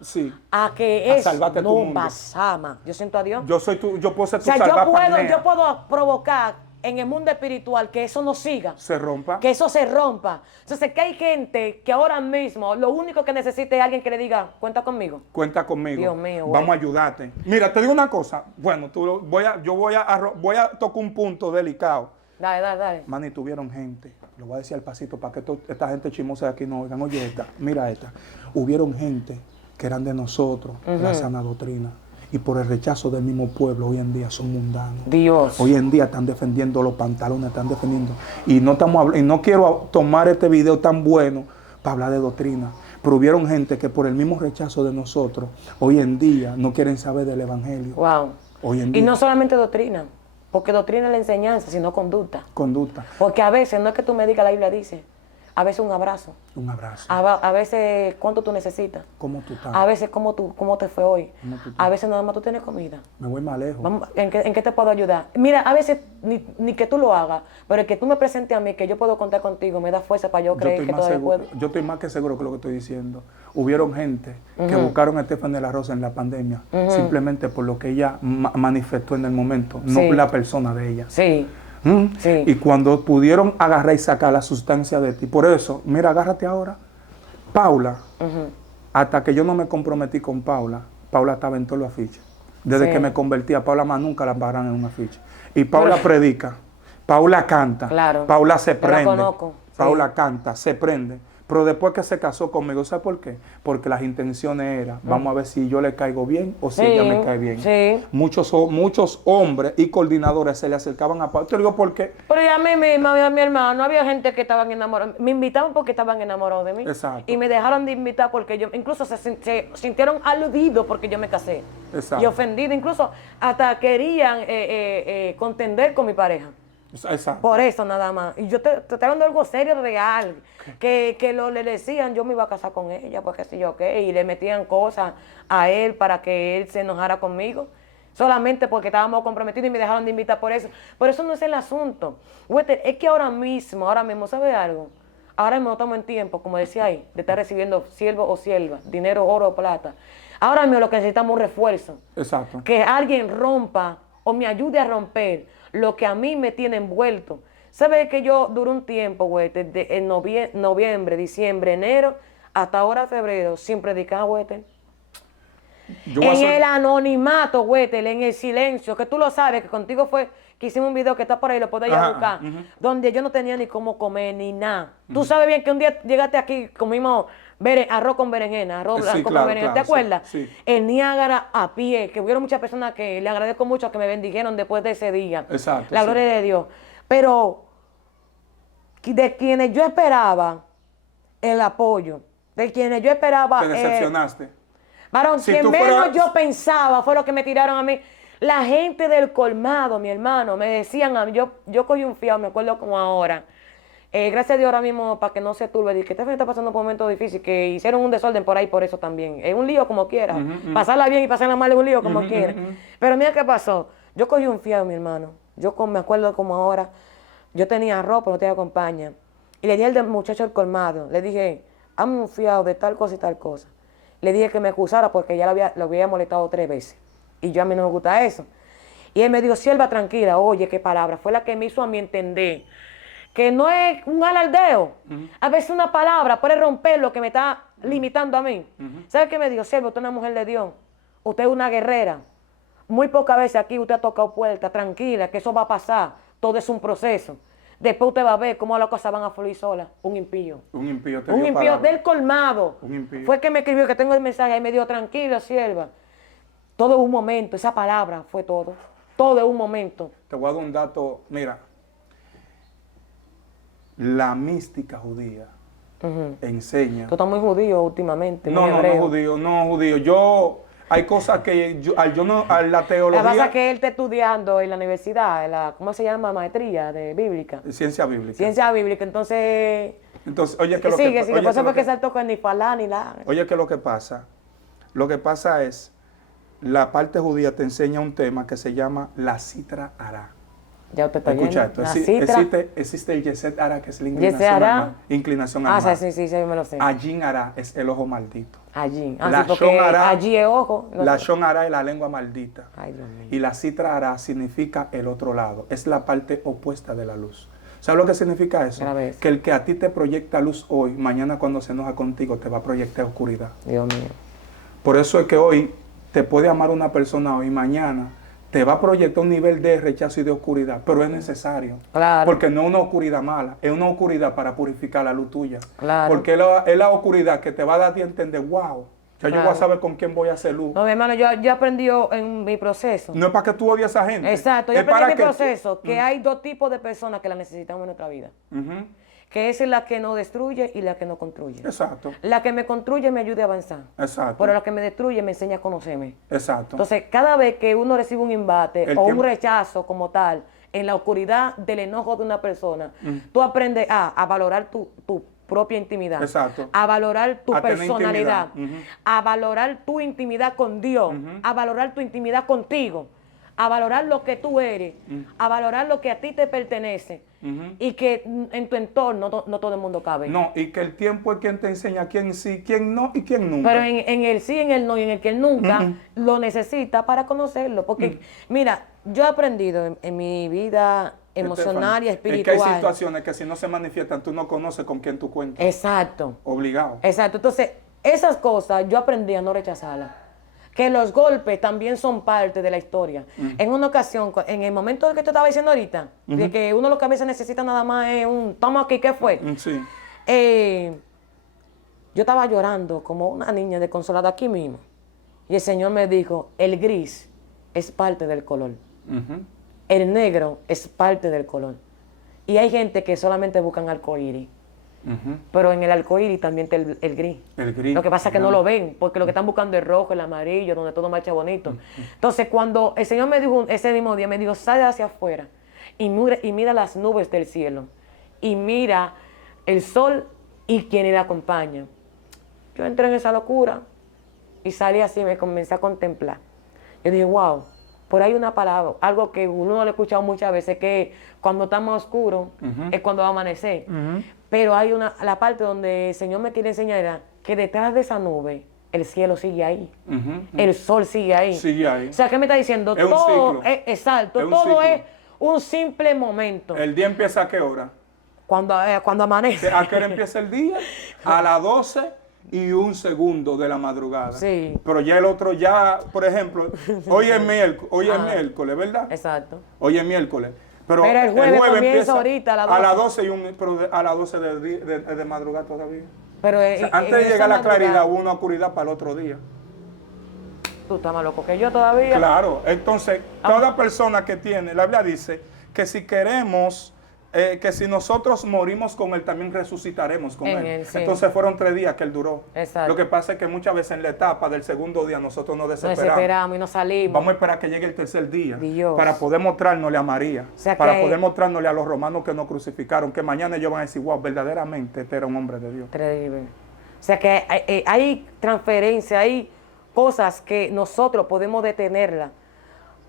sí, sí. a que A es salvarte tu no mundo. basama. Yo siento a Dios. Yo puedo ser O tu sea, salvapanea. yo puedo provocar en el mundo espiritual que eso no siga. Se rompa. Que eso se rompa. Entonces, que hay gente que ahora mismo lo único que necesita es alguien que le diga, cuenta conmigo. Cuenta conmigo. Dios mío, Vamos a güey. ayudarte. Mira, te digo una cosa. Bueno, yo voy a tocar un punto delicado. Dale. Mani, tuvieron gente. Lo voy a decir al pasito para que esta gente chismosa de aquí no oigan. Oye, mira esta. Hubieron gente que eran de nosotros, la sana doctrina. Y por el rechazo del mismo pueblo, hoy en día son mundanos. Dios. Hoy en día están defendiendo los pantalones, están defendiendo. Y no quiero tomar este video tan bueno para hablar de doctrina. Pero hubieron gente que por el mismo rechazo de nosotros, hoy en día no quieren saber del evangelio. Wow. Hoy en Y día. no solamente doctrina, porque doctrina es la enseñanza, sino conducta. Conducta. Porque a veces no es que tú me digas la Biblia dice, a veces un abrazo, Un abrazo. a veces cuánto tú necesitas, ¿Cómo tú estás? a veces cómo te fue hoy, ¿Cómo tú estás? a veces nada más tú tienes comida. Me voy más lejos. ¿En qué te puedo ayudar? Mira, a veces ni que tú lo hagas, pero el que tú me presentes a mí, que yo puedo contar contigo, me da fuerza para yo creer que todavía puedo. Yo estoy más que seguro que lo que estoy diciendo. Hubieron gente que buscaron a Estefania de la Rosa en la pandemia simplemente por lo que ella manifestó en el momento, no Sí. la persona de ella. Sí, sí. Y cuando pudieron agarrar y sacar la sustancia de ti. Por eso, mira, agárrate ahora. Paula, hasta que yo no me comprometí con Paula, Paula estaba en todos los afiches. Desde Sí. que me convertí a Paula más nunca la paran en un afiche. Y Paula predica, Paula canta, Claro. Paula se Yo la prende, conozco, sí. Paula canta, se prende. Pero después que se casó conmigo, ¿sabes por qué? Porque las intenciones eran, vamos a ver si yo le caigo bien o si Sí, ella me cae bien. sí. Muchos hombres y coordinadores se le acercaban a Paula. Te digo por qué. Pero ya a mí misma, a mi hermano, había gente que estaban enamorados. Me invitaban porque estaban enamorados de mí. Exacto. Y me dejaron de invitar porque yo, incluso se sintieron aludidos porque yo me casé. Exacto. Y ofendidos. Incluso hasta querían contender con mi pareja. Exacto. Por eso nada más. Y yo te estoy hablando de algo serio, real. Que le decían, yo me iba a casar con ella, porque si yo qué. Y le metían cosas a él para que él se enojara conmigo. Solamente porque estábamos comprometidos y me dejaron de invitar por eso. Pero eso no es el asunto. Wester, es que ahora mismo, ¿sabe algo? Ahora mismo estamos en tiempo, como decía ahí, de estar recibiendo siervo o sierva, dinero, oro o plata. Ahora mismo lo que necesitamos es un refuerzo. Exacto. Que alguien rompa o me ayude a romper lo que a mí me tiene envuelto. ¿Sabe que yo duré un tiempo, güey, desde en noviembre, diciembre, enero, hasta ahora febrero, sin predicar, güey? Yo voy a En hacer- el anonimato, güey, en el silencio, que tú lo sabes, que contigo fue que hicimos un video que está por ahí, lo podéis ir a Ajá, buscar, donde yo no tenía ni cómo comer ni nada. Tú sabes bien que un día llegaste aquí, comimos arroz con berenjena, arroz Sí, blanco con claro, berenjena, claro, ¿te acuerdas? sí, sí. En Niágara a pie, que hubieron muchas personas que le agradezco mucho que me bendijeron después de ese día. Exacto, La sí. gloria de Dios. Pero de quienes yo esperaba el apoyo, de quienes yo esperaba... Te decepcionaste. Varón, Si quien tú menos fueras- yo pensaba fue lo que me tiraron a mí. La gente del colmado, mi hermano, me decían a mí, yo cogí un fiado, me acuerdo como ahora. Gracias a Dios ahora mismo, para que no se turbe, que esta está pasando por un momento difícil, que hicieron un desorden por ahí por eso también. Es un lío como quiera. Pasarla bien y pasarla mal es un lío como quiera. Pero mira qué pasó. Yo cogí un fiado, mi hermano. Me acuerdo como ahora. Yo tenía ropa, no tenía compañía. Y le dije al muchacho del colmado, le dije, hazme un fiado de tal cosa y tal cosa. Le dije que me excusara porque ya lo había molestado 3 veces. Y yo a mí no me gusta eso. Y él me dijo, sierva, tranquila, oye, qué palabra. Fue la que me hizo a mí entender que no es un alardeo. A veces una palabra puede romper lo que me está limitando a mí. ¿Sabe qué me dijo? Sierva, usted es una mujer de Dios. Usted es una guerrera. Muy pocas veces aquí usted ha tocado puertas. Tranquila, que eso va a pasar. Todo es un proceso. Después usted va a ver cómo las cosas van a fluir solas. Un impío. Un impío te Un dio impío palabra. del colmado. Un impío. Fue que me escribió, que tengo el mensaje, y me dijo, tranquila, sierva. Todo es un momento, esa palabra fue todo. Todo es un momento. Te voy a dar un dato. Mira, la mística judía enseña. Tú estás muy judío últimamente, No, muy no, hebreo. no judío. Hay cosas que la Lo que pasa teología, es que él está estudiando en la universidad, ¿cómo se llama? Maestría de bíblica. ciencia bíblica. Ciencia bíblica, entonces... Entonces, oye, que lo sigue, que sigue. oye, Por eso que lo fue que que- saltó con ni falá ni la... Oye, que lo que pasa. Lo que pasa es, la parte judía te enseña un tema que se llama la Sitra Hará. Ya usted está Escucha viendo. esto. La citra. Existe el Yeset Hará, que es la Yeset inclinación Hará. al mar. Inclinación al Ah, mar. sí, sí, yo me lo sé. Ajin Hará es el ojo maldito. Allí. La Ah, sí, porque Shon Hará- allí es ojo. no La sé. Shon Hará es la lengua maldita. Ay, Dios mío. Y la Sitra Hará significa el otro lado. Es la parte opuesta de la luz. ¿Sabes lo que significa eso? Grave eso. Que el que a ti te proyecta luz hoy, mañana cuando se enoja contigo te va a proyectar oscuridad. Dios mío. Por eso es que hoy te puede amar una persona hoy, mañana te va a proyectar un nivel de rechazo y de oscuridad, pero es necesario. Claro. Porque no es una oscuridad mala, es una oscuridad para purificar la luz tuya. Claro. Porque es la oscuridad que te va a dar a ti a entender, wow, ya yo voy a Claro. saber con quién voy a hacer luz. No, mi hermano, yo aprendí en mi proceso. No es para que tú odies a esa gente. Exacto, yo es aprendí para en mi que proceso que hay 2 tipos de personas que la necesitamos en nuestra vida. Ujú. Que es la que nos destruye y la que nos construye. Exacto, La que me construye me ayuda a avanzar. exacto, Pero la que me destruye me enseña a conocerme. exacto. Entonces, cada vez que uno recibe un embate El o un tiempo- rechazo como tal, en la oscuridad del enojo de una persona, tú aprendes a valorar tu propia intimidad. Exacto. A valorar tu A tener personalidad. intimidad. A valorar tu intimidad con Dios. A valorar tu intimidad contigo. A valorar lo que tú eres. A valorar lo que a ti te pertenece. Y que en tu entorno no todo el mundo cabe. No, y que el tiempo es quien te enseña quién sí, quién no y quién nunca. Pero en el sí, en el no y en el que nunca lo necesita para conocerlo. Porque, mira, yo he aprendido en mi vida emocional y Es que espiritual. hay situaciones que si no se manifiestan, tú no conoces con quién tú cuentas. Exacto, Obligado. exacto. Entonces, esas cosas yo aprendí a no rechazarlas. que los golpes también son parte de la historia. En una ocasión, en el momento que te estaba diciendo ahorita, de que uno lo que a veces necesita nada más es un toma aquí, ¿qué fue? Sí. Yo estaba llorando como una niña desconsolada aquí mismo. Y el Señor me dijo, el gris es parte del color. El negro es parte del color. Y hay gente que solamente buscan arcoíris. Pero en el arcoíris también está el gris. El gris. Lo que pasa es que no lo ven, porque lo que están buscando es el rojo, el amarillo, donde todo marcha bonito. Entonces, cuando el Señor me dijo, ese mismo día, me dijo, sal hacia afuera y mira las nubes del cielo. Y mira el sol y quien le acompaña. Yo entré en esa locura y salí así, me comencé a contemplar. Yo dije, wow, por ahí una palabra, algo que uno lo ha escuchado muchas veces, que cuando está más oscuro es cuando va a amanecer. Pero hay la parte donde el Señor me quiere enseñar era que detrás de esa nube el cielo sigue ahí, el sol sigue ahí. Sigue ahí. O sea, ¿qué me está diciendo? Es un Todo ciclo. es exacto, Es un todo ciclo. es un simple momento. ¿El día empieza a qué hora? Cuando amanece. ¿A qué hora empieza el día? A las 12:01 de la madrugada. Sí. Pero ya el otro ya, por ejemplo, hoy es miércoles, ¿verdad? Exacto. Hoy es miércoles. Pero el jueves comienza empieza ahorita a las a las 12. 12 pero a las 12 de madrugada todavía. Pero O sea, antes de llegar la claridad hubo una oscuridad para el otro día. Tú estás más loco que yo todavía. Claro, entonces toda persona que tiene, la Biblia dice que si queremos, que si nosotros morimos con Él, también resucitaremos con En Él. Él, sí. Entonces fueron 3 días que Él duró. Exacto. Lo que pasa es que muchas veces en la etapa del segundo día nosotros nos Nos desesperamos. desesperamos y nos salimos. Vamos a esperar que llegue el tercer día Dios. para poder mostrárnosle a María, sea para que- poder mostrárnosle a los romanos que nos crucificaron, que mañana ellos van a decir, wow, verdaderamente este era un hombre de Dios. Increíble. O sea que hay transferencia, hay cosas que nosotros podemos detenerla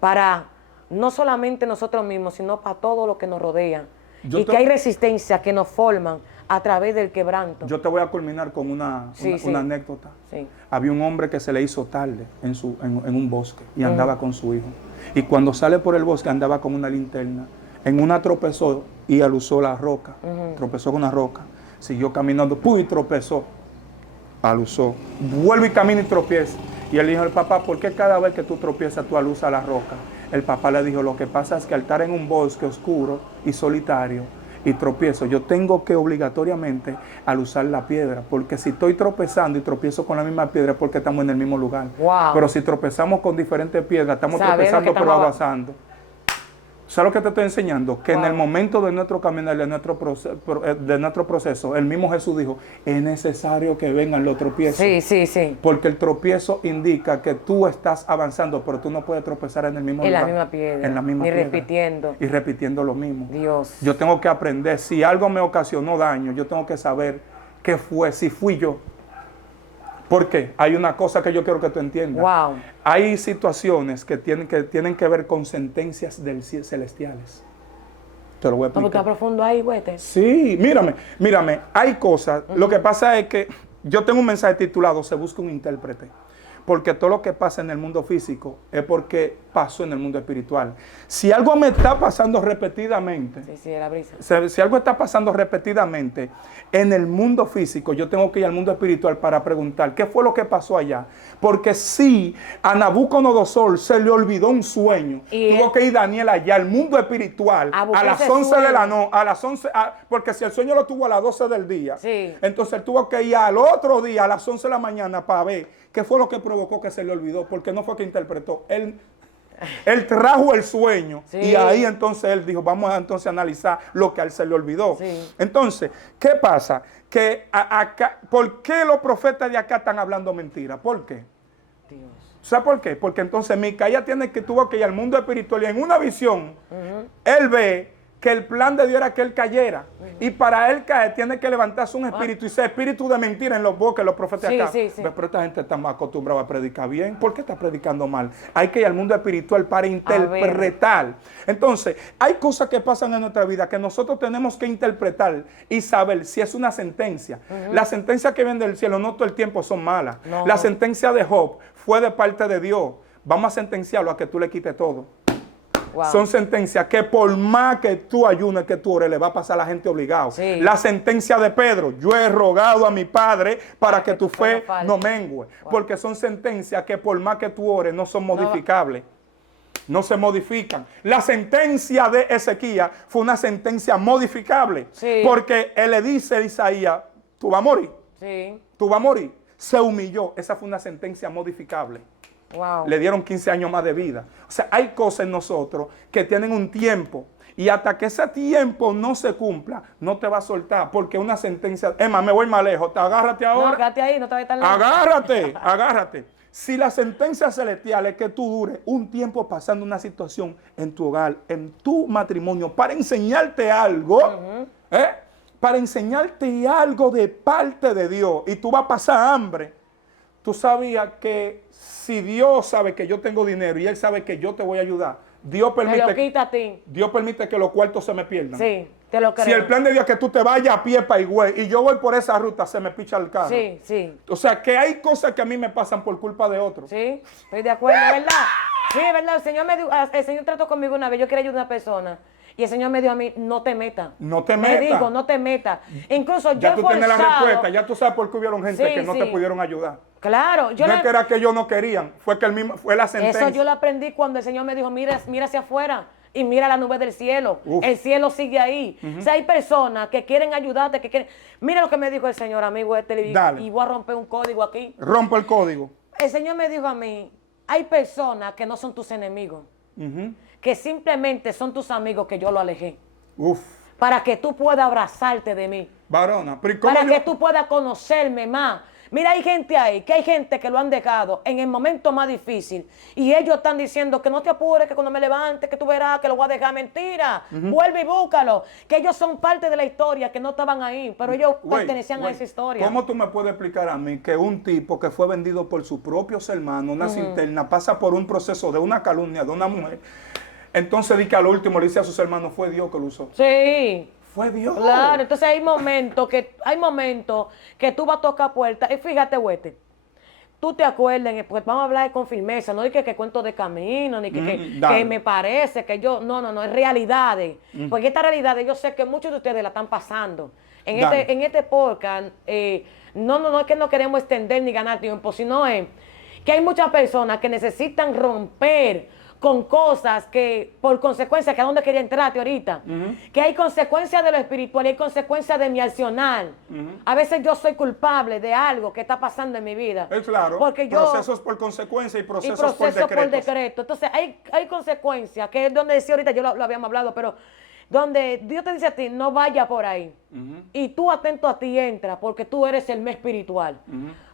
para no solamente nosotros mismos, sino para todo lo que nos rodea. Yo Y te- que hay resistencia que nos forman a través del quebranto. Yo te voy a culminar con una Sí. anécdota. Sí. Había un hombre que se le hizo tarde en un bosque y andaba con su hijo. Y cuando sale por el bosque andaba con una linterna. En una tropezó y alusó la roca. Tropezó con una roca. Siguió caminando, y tropezó. Alusó. Vuelve y camina y tropieza. Y él dijo al papá, ¿por qué cada vez que tú tropiezas tú alusas la roca? El papá le dijo, lo que pasa es que al estar en un bosque oscuro y solitario y tropiezo, yo tengo que obligatoriamente alusar la piedra, porque si estoy tropezando y tropiezo con la misma piedra es porque estamos en el mismo lugar. Wow. Pero si tropezamos con diferentes piedras, estamos Sabemos tropezando que pero estamos avanzando. ¿Sabes lo que te estoy enseñando? Que en Wow. el momento de nuestro caminar, de nuestro proceso, el mismo Jesús dijo, es necesario que vengan los tropiezos. Sí. Porque el tropiezo indica que tú estás avanzando, pero tú no puedes tropezar en el mismo En la lugar. misma piedra. En la misma Ni piedra. repitiendo. Y repitiendo lo mismo. Dios. Yo tengo que aprender, si algo me ocasionó daño, yo tengo que saber qué fue, si fui yo. Porque hay una cosa que yo quiero que tú entiendas. Wow. Hay situaciones que tienen que ver con sentencias celestiales. Te lo voy a ¿Cómo está explicar. profundo ahí, güete? Sí, mírame, hay cosas. Lo que pasa es que yo tengo un mensaje titulado Se busca un intérprete. Porque todo lo que pasa en el mundo físico es porque pasó en el mundo espiritual. Si algo me está pasando repetidamente, Sí, la brisa. si algo está pasando repetidamente en el mundo físico, yo tengo que ir al mundo espiritual para preguntar qué fue lo que pasó allá. Porque si a Nabucodonosor se le olvidó un sueño, Y tuvo él- que ir Daniel allá al mundo espiritual A a buscar las ese 11 de la sueño. noche, a las 11, porque si el sueño lo tuvo a las 12 del día, Sí. entonces él tuvo que ir al otro día a las 11 de la mañana para ver qué fue lo que provocó que se le olvidó, porque no fue que interpretó. Él trajo el sueño Sí. y ahí entonces él dijo, vamos a entonces analizar lo que a él se le olvidó. Sí. Entonces, ¿qué pasa? Que acá, ¿por qué los profetas de acá están hablando mentiras? ¿Por qué? Dios. ¿Sabes por qué? Porque entonces Micaías tuvo que ir al mundo espiritual y en una visión, él ve que el plan de Dios era que él cayera. Y para él caer tiene que levantarse un espíritu y ese espíritu de mentira en los bosques, los profetas Sí, acá. sí. Pero esta gente está más acostumbrada a predicar bien. ¿Por qué está predicando mal? Hay que ir al mundo espiritual para interpretar. Entonces, hay cosas que pasan en nuestra vida que nosotros tenemos que interpretar y saber si es una sentencia. Las sentencias que vienen del cielo no todo el tiempo son malas. No. La sentencia de Job fue de parte de Dios. Vamos a sentenciarlo a que tú le quites todo. Wow. Son sentencias que por más que tú ayunes, que tú ores, le va a pasar a la gente obligado. Sí. La sentencia de Pedro, yo he rogado a mi Padre para que tu fe no mengue. Wow. Porque son sentencias que por más que tú ores, no son modificables. No se modifican. La sentencia de Ezequías fue una sentencia modificable. Sí. Porque él le dice a Isaías, tú vas a morir. Sí. Tú vas a morir. Se humilló. Esa fue una sentencia modificable. Wow. Le dieron 15 años más de vida. O sea, hay cosas en nosotros que tienen un tiempo. Y hasta que ese tiempo no se cumpla, no te va a soltar. Porque una sentencia... Emma, me voy más lejos. Agárrate ahora. No, quédate ahí, no te vayas tan lejos. Agárrate, agárrate. Si la sentencia celestial es que tú dures un tiempo pasando una situación en tu hogar, en tu matrimonio, para enseñarte algo, para enseñarte algo de parte de Dios, y tú vas a pasar hambre, tú sabías que si Dios sabe que yo tengo dinero y Él sabe que yo te voy a ayudar, Dios Te lo permite, quita a ti. Dios permite que los cuartos se me pierdan. Sí, te lo creo. Si el plan de Dios es que tú te vayas a pie para Higüey y yo voy por esa ruta, se me picha el carro. Sí, sí. O sea, que hay cosas que a mí me pasan por culpa de otros. Sí, estoy de acuerdo, ¿verdad? Sí, ¿verdad? El Señor trató conmigo una vez, yo quería ayudar a una persona. Y el Señor me dijo a mí, no te metas. No te Me metas. dijo, no te metas. Incluso Ya yo tú tienes la forzado- respuesta, ya tú sabes por qué hubieron gente Sí, que no sí. te pudieron ayudar. Claro, yo No le- es que era que ellos no querían, fue que el mismo, fue la sentencia. eso yo lo aprendí cuando el Señor me dijo, mira hacia afuera y mira la nube del cielo. Uf. El cielo sigue ahí. O sea, hay personas que quieren ayudarte, que quieren... Mira lo que me dijo el Señor, amigo, Dale. y voy a romper un código aquí. Rompo el código. El Señor me dijo a mí, hay personas que no son tus enemigos, que simplemente son tus amigos que yo lo alejé, Uf, para que tú puedas abrazarte de mí, varona. Pero ¿y cómo para yo- que tú puedas conocerme más. Mira, hay gente ahí, que hay gente que lo han dejado en el momento más difícil y ellos están diciendo que no te apures, que cuando me levante, que tú verás que lo voy a dejar. Mentira, vuelve y búscalo, que ellos son parte de la historia, que no estaban ahí, pero ellos Güey, pertenecían a güey, esa historia. ¿Cómo tú me puedes explicar a mí que un tipo que fue vendido por sus propios hermanos, una cisterna, pasa por un proceso de una calumnia de una mujer? Entonces di que al último le dice a sus hermanos, fue Dios que lo usó. Sí. Fue Dios. Claro, entonces hay momentos que tú vas a tocar puertas. Y fíjate, Huete, tú te acuerdas, pues vamos a hablar con firmeza, no es que cuento de camino, ni dale. que me parece, que yo, no, es realidades. Porque esta realidad yo sé que muchos de ustedes la están pasando. Dale. En este podcast, no es que no queremos extender ni ganar tiempo, sino es que hay muchas personas que necesitan romper con cosas que, por consecuencia, que a dónde quería entrarte ahorita, que hay consecuencias de lo espiritual y hay consecuencias de mi accionar. A veces yo soy culpable de algo que está pasando en mi vida. Es claro, Porque yo, procesos por consecuencia y y procesos proceso por decreto. Entonces hay consecuencias, que es donde decía ahorita, yo lo habíamos hablado, pero donde Dios te dice a ti, no vaya por ahí. Y tú atento a ti entra, porque tú eres el mes espiritual.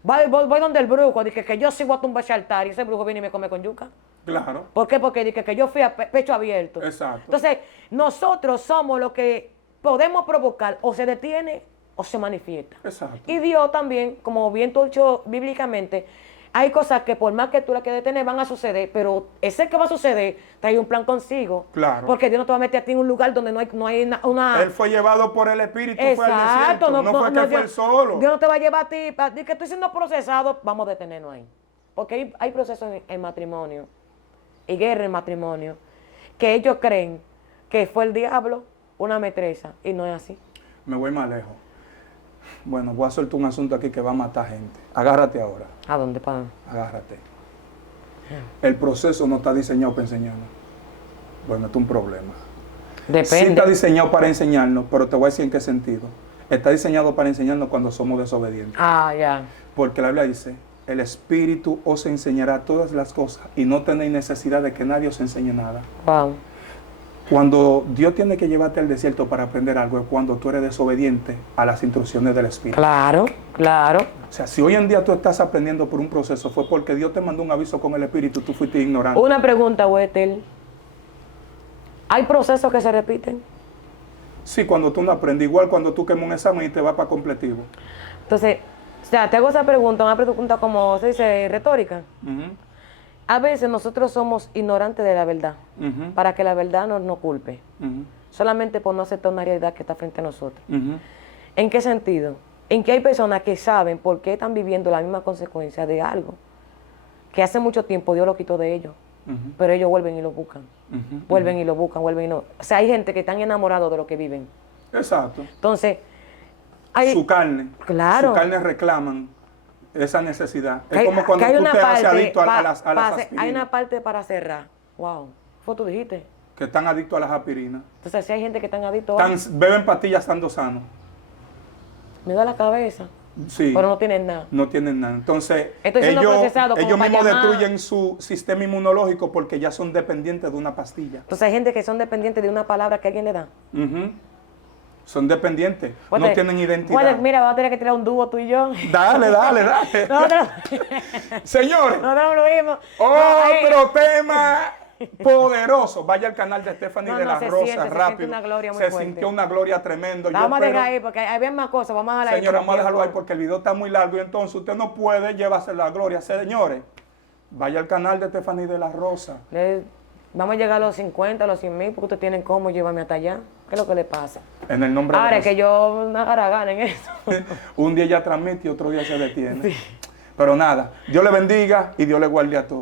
Voy donde el brujo, dije que yo sí voy a tumbar ese altar y ese brujo viene y me come con yuca. Claro. ¿Por qué? Porque dije que yo fui a pecho abierto. Exacto. Entonces, nosotros somos los que podemos provocar, o se detiene o se manifiesta. Exacto. Y Dios también, como bien tú has dicho bíblicamente, hay cosas que por más que tú las quieras detener van a suceder, pero ese que va a suceder trae un plan consigo. Claro. Porque Dios no te va a meter a ti en un lugar donde no hay una... Él fue llevado por el Espíritu, fue al Exacto, desierto. No fue que fue Dios, él solo. Dios no te va a llevar a ti, que estoy siendo procesado, vamos a detenernos ahí. Porque hay procesos en matrimonio y guerra en matrimonio que ellos creen que fue el diablo una metresa y no es así. Me voy más lejos. Bueno, voy a soltar un asunto aquí que va a matar gente. Agárrate ahora. ¿A dónde, padre? Agárrate. El proceso no está diseñado para enseñarnos. Bueno, esto es un problema. Sí Depende. está diseñado para enseñarnos, pero te voy a decir en qué sentido. Está diseñado para enseñarnos cuando somos desobedientes. Ah, ya. Porque la Biblia dice, el Espíritu os enseñará todas las cosas y no tenéis necesidad de que nadie os enseñe nada. Wow. Cuando Dios tiene que llevarte al desierto para aprender algo es cuando tú eres desobediente a las instrucciones del Espíritu. Claro, claro. O sea, si hoy en día tú estás aprendiendo por un proceso, fue porque Dios te mandó un aviso con el Espíritu, tú fuiste ignorante. Una pregunta, Wethel. ¿Hay procesos que se repiten? Sí, cuando tú no aprendes, igual cuando tú quemas un examen y te vas para completivo. Entonces, o sea, te hago esa pregunta, una pregunta como se dice, retórica. Ujú, A veces nosotros somos ignorantes de la verdad, ujú, para que la verdad no nos culpe, ujú, solamente por no aceptar una realidad que está frente a nosotros. ujú. ¿En qué sentido? En que hay personas que saben por qué están viviendo la misma consecuencia de algo que hace mucho tiempo Dios lo quitó de ellos. pero ellos vuelven y lo buscan. Vuelven y lo buscan, vuelven y lo... O sea, hay gente que están enamorados de lo que viven. Exacto. Entonces, hay... Su carne. Claro. Su carne reclaman esa necesidad. Que Es hay- como cuando que hay tú una te haces parte adicto a pa- las pa- aspirinas. hay una parte para cerrar. Wow. ¿Fue tú dijiste? Que están adictos a las aspirinas. Entonces, si hay gente que están adictos a... Beben pastillas estando sanos. Me da la cabeza, Sí. pero no tienen nada. No tienen nada. Entonces, Estoy siendo procesado como ellos para mismos llamar. destruyen su sistema inmunológico porque ya son dependientes de una pastilla. Entonces, hay gente que son dependientes de una palabra que alguien le da. Ujú. Son dependientes. No Puede- tienen identidad. puede- mira, vamos a tener que tirar un dúo tú y yo. Dale, dale, dale. Nosotros Señores, nosotros lo mismo. otro tema poderoso. Vaya al canal de Stephanie No, de no, la se Rosa, siente rápido. una gloria muy se fuerte. sintió una gloria tremenda. Yo Vamos a dejar espero- ahí porque había más cosas. Vamos a dejar ahí. Señora, como vamos a dejarlo ahí tiempo. porque el video está muy largo y entonces usted no puede llevarse la gloria. Señores, vaya al canal de Stephanie de la Rosa. Vamos a llegar a los 50, a los 100 mil, porque ustedes tienen cómo llevarme hasta allá. ¿Qué es lo que le pasa? En el nombre Ahora de es que yo no agarra gana en eso. Un día ya transmite y otro día se detiene. Pero nada, Dios le bendiga y Dios le guarde a todos.